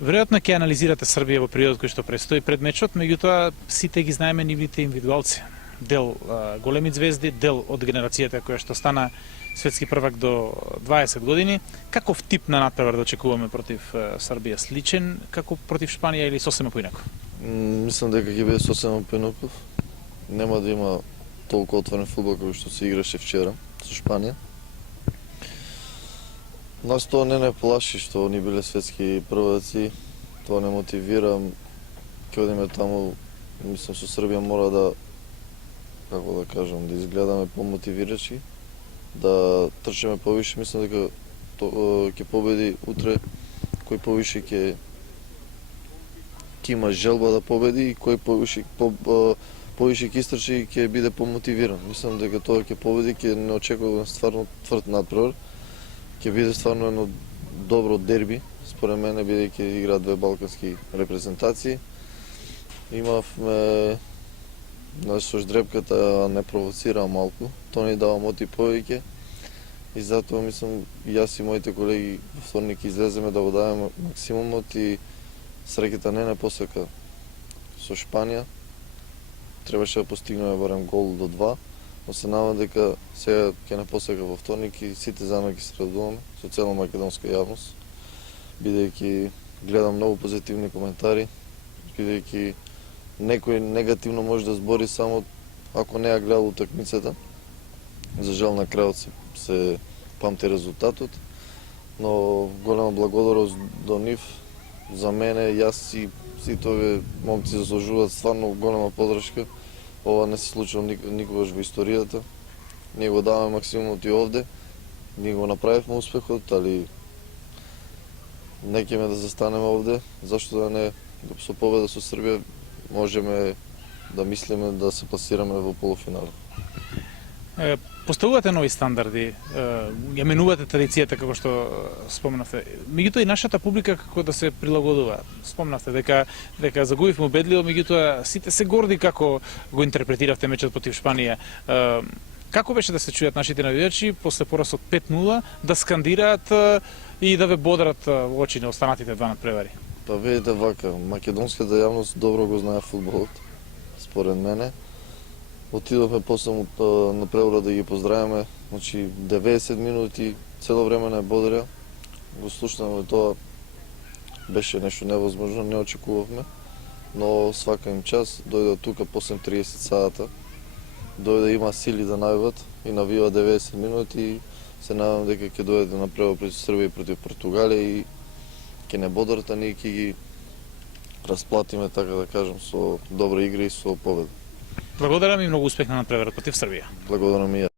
Веројатно ќе анализирате Србија во периодот кој што престои пред мечот, меѓутоа сите ги знаеме нивните индивидуалци. Дел големи звезди, дел од генерацијата која што стана светски првак до 20 години. Каков тип на натпревар да очекуваме против Србија? Сличен како против Шпанија или сосема поинако? Мислам дека ќе биде сосема поинаков. Нема да има толку отворен фудбал како што се играше вчера со Шпанија. Нас тоа не плаши што ни биле светски прваци, тоа не мотивира. Ќе одиме таму, мислам со Србија мора да, како да кажам, да изгледаме помотивирачи, да трчаме повише. Мислам дека ќе победи утре кој повише ќе има желба да победи и кој повише ќе истрчи и ќе биде помотивиран. Мислам дека тоа ќе победи, ќе не очекувам стварно тврд натпревар. Ќе биде стварно едно добро дерби, според мене, бидејќи играат две балкански репрезентации. Имавме со ждрепката не провоцира малку, тоа ни дава мотив повеќе и затоа мислам јас и моите колеги во вторник излеземе да го дадеме максимумот и среќата не посека со Шпанија. Требаше да постигнеме барем гол до 2. Но се надам дека сега ќе не посека во вторник и сите заедно ќе се радуваме со цела македонска јавност, бидејќи гледам многу позитивни коментари, бидејќи некој негативно може да збори само ако не ја гледа утакмицата. За жал на крајот се памти резултатот, но голема благодарност до нив. За мене, јас и сите овие момци заслужуваат стварно голема подршка. Ова не се случило никогаш во историјата. Ние го даваме максимумот и овде. Ние го направивме успехот, али не ќеме да застанеме овде. Зашто да не, со победа со Србија можеме да мислиме да се пласираме во полуфинале. Поставувате нови стандарди, ја менувате традицијата како што спомнавте. Меѓутоа и нашата публика како да се прилагодува. Спомнавте дека загубивме убедливо, меѓутоа сите се горди како го интерпретиравте мечот против Шпанија. Како беше да се чујат нашите навијачи после пораз од 5-0 да скандираат и да ве бодрат во очи на останатите два надпревари? Па видите вака, македонската јавност добро го знае фудбалот, според мене. Отидовме после на превора да ги поздравиме, значи 90 минути, цело време не бодря. Го слушнаме, тоа беше нешто невозможно, не очекувавме, но свака им час, дојде тука после 30 сата, дојде има сили да најдат и навива 90 минути и се надам дека ќе дојде на превор против Србија и против Португалија и ќе не бодрат, а ние ќе ги расплатиме, така да кажам, со добра игра и со победа. Благодарам и многу успех на надпреварот против Србија. Благодарам и ја.